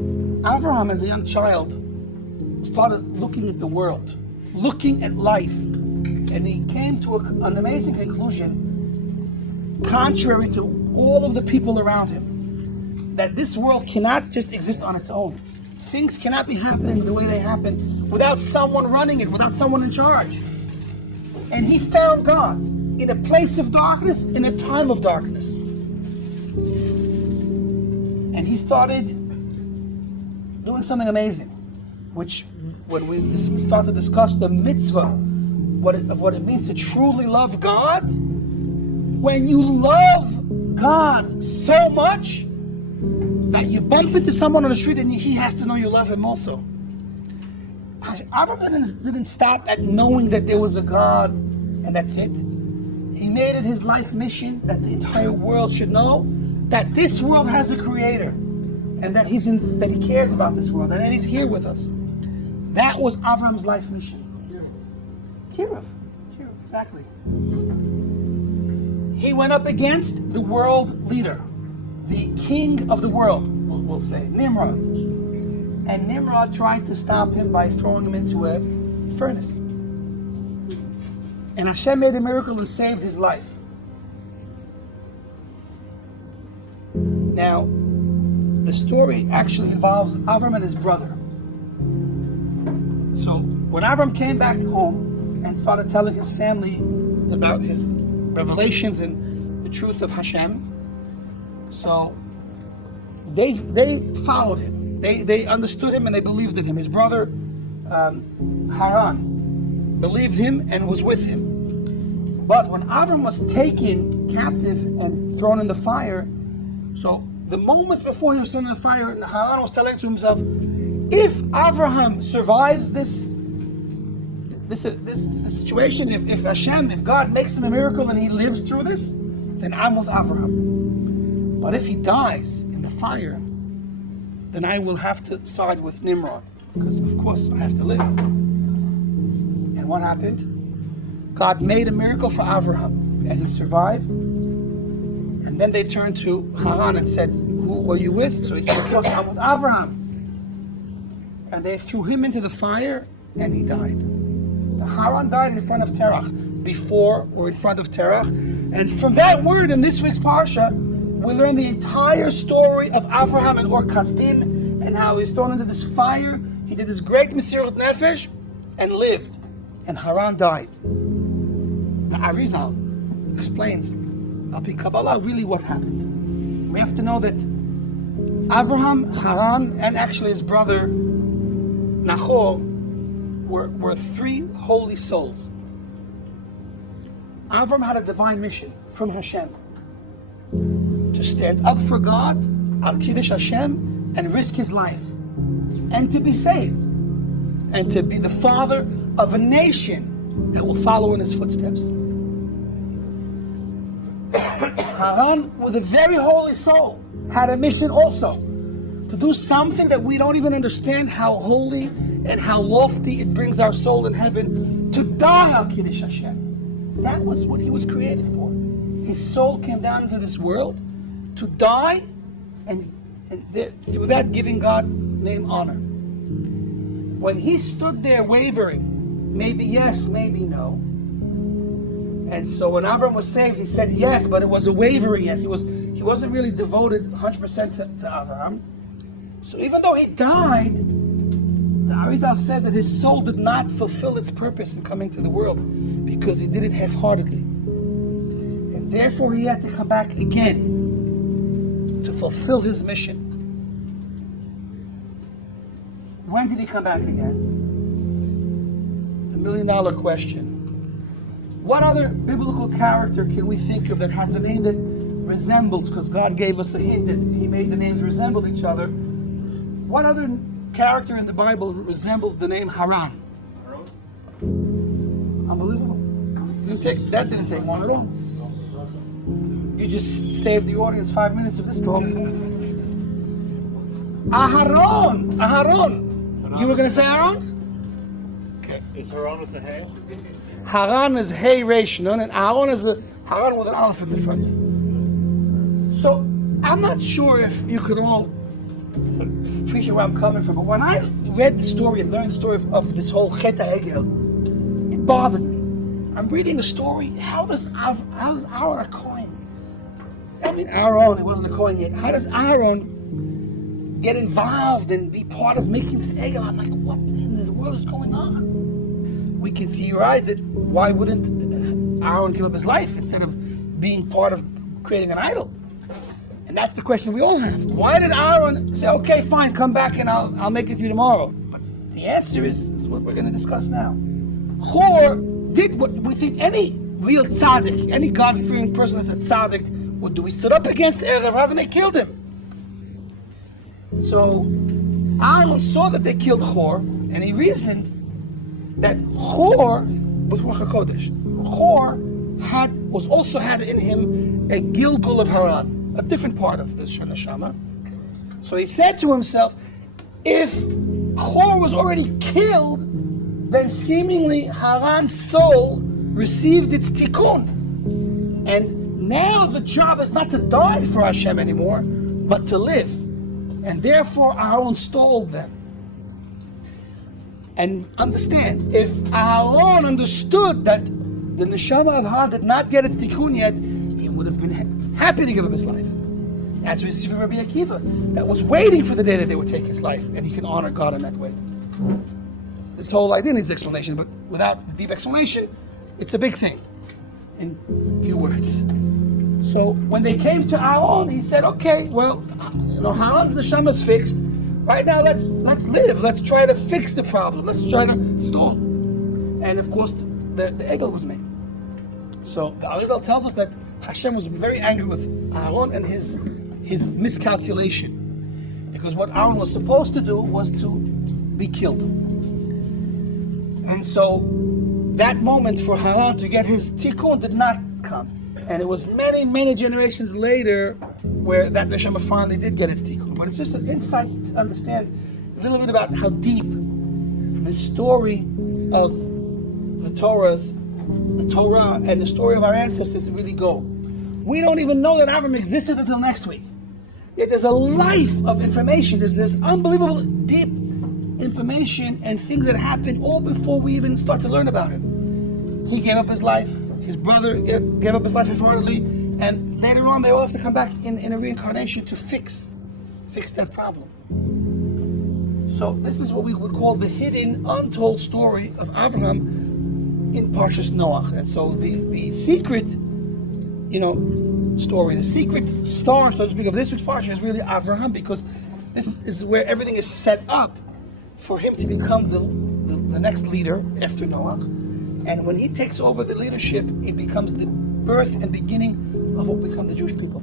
Avraham, as a young child, started looking at the world, looking at life, and he came to an amazing conclusion, contrary to all of the people around him, that this world cannot just exist on its own. Things cannot be happening the way they happen without someone running it, without someone in charge. And he found God in a place of darkness, in a time of darkness. And he started doing something amazing, which when we start to discuss the mitzvah, what it means to truly love God, when you love God so much that you bump into someone on the street and he has to know you love him also. Avraham didn't stop at knowing that there was a God and that's it. He made it his life mission that the entire world should know that this world has a creator and that he cares about this world and that he's here with us. That was Avraham's life mission. Kiruv, exactly. He went up against the world leader, the king of the world, we'll say, Nimrod. And Nimrod tried to stop him by throwing him into a furnace. And Hashem made a miracle and saved his life. Now, the story actually involves Avraham and his brother. So, when Avraham came back home and started telling his family about his revelations and the truth of Hashem, so they followed him. They understood him and they believed in him. His brother Haran believed him and was with him. But when Avraham was taken captive and thrown in the fire, so the moment before he was thrown in the fire, Haran was telling to himself, if Avraham survives this situation, if Hashem, if God makes him a miracle and he lives through this, then I'm with Avraham. But if he dies in the fire, then I will have to side with Nimrod, because of course I have to live. And what happened? God made a miracle for Avraham, and he survived. And then they turned to Haran and said, who were you with? So he said, of course, I'm with Avraham. And they threw him into the fire, and he died. The Haran died in front of Terach, before or in front of Terach. And from that word in this week's Parsha, we learn the entire story of Avraham and Ohr Kasdim, and how he was thrown into this fire. He did this great Mesirut Nefesh, and lived. And Haran died. The Arizal explains, Al Pi Kabbalah, really what happened. We have to know that Avraham, Haran, and actually his brother Nahor were three holy souls. Avraham had a divine mission from Hashem to stand up for God, Al Kiddush Hashem, and risk his life, and to be saved, and to be the father of a nation that will follow in his footsteps. Haran, with a very holy soul, had a mission also to do something that we don't even understand how holy and how lofty it brings our soul in heaven, to die al Kiddush Hashem. That was what he was created for. His soul came down into this world to die, and through that giving God's name honor. When he stood there wavering, maybe yes, maybe no. And so when Avraham was saved, he said yes, but it was a wavering yes. He wasn't really devoted 100% to Avraham. So even though he died, the Arizal says that his soul did not fulfill its purpose in coming to the world, because he did it half-heartedly. And therefore he had to come back again to fulfill his mission. When did he come back again? The $1,000,000 question. What other biblical character can we think of that has a name that resembles, because God gave us a hint that he made the names resemble each other. What other character in the Bible resembles the name Haran? Unbelievable. That didn't take long at all. You just saved the audience 5 minutes of this talk. Aharon. You were going to say Aaron? Okay. Is Haran with the hay? Haran is Hey Reish Nun, and Aaron is a Haran with an Aleph in the front. So I'm not sure if you could all appreciate where I'm coming from. But when I read the story and learned the story of this whole Chet HaEgel, it bothered me. I'm reading a story. How does Aaron a Kohen? I mean, Aaron, it wasn't a Kohen yet. How does Aaron get involved and be part of making this Egel? I'm like, what in the world is going on? We can theorize it. Why wouldn't Aaron give up his life instead of being part of creating an idol? And that's the question we all have. Why did Aaron say, okay, fine, come back and I'll make it for you tomorrow? But the answer is what we're going to discuss now. Ohr did what we think any real tzaddik, any God-fearing person that's a tzaddik would do. He stood up against Avraham and they killed him. So Aaron saw that they killed Ohr, and he reasoned that Ohr was Ruach HaKodesh. Ohr also had in him a Gilgul of Haran, a different part of the Neshama. So he said to himself, if Ohr was already killed, then seemingly Haran's soul received its tikkun. And now the job is not to die for Hashem anymore, but to live. And therefore Aaron stole them. And understand, if Aaron understood that the neshama of Haran did not get its tikkun yet, he would have been happy to give up his life. As we see from Rabbi Akiva, that was waiting for the day that they would take his life, and he can honor God in that way. This whole idea needs explanation, but without the deep explanation, it's a big thing, in few words. So when they came to Aaron, he said, okay, well, Haran's neshama is fixed. Right now, let's live. Let's try to fix the problem. Let's try to stall. And of course, the Egel was made. So the Arizal tells us that Hashem was very angry with Aaron and his miscalculation, because what Aaron was supposed to do was to be killed. And so that moment for Haran to get his tikkun did not come. And it was many, many generations later where that neshama finally did get its tikkun. But it's just an insight to understand a little bit about how deep the story of the Torah and the story of our ancestors really go. We don't even know that Avraham existed until next week. Yet there's a life of information. There's this unbelievable deep information and things that happen all before we even start to learn about him. He gave up his life. His brother gave up his life half-heartedly, and later on they all have to come back in a reincarnation to fix that problem. So this is what we would call the hidden, untold story of Avraham in Parshas Noach. And so the secret, story, the secret star, so to speak, of this week's Parsha is really Avraham, because this is where everything is set up for him to become the next leader after Noach. And when he takes over the leadership, it becomes the birth and beginning of what will become the Jewish people.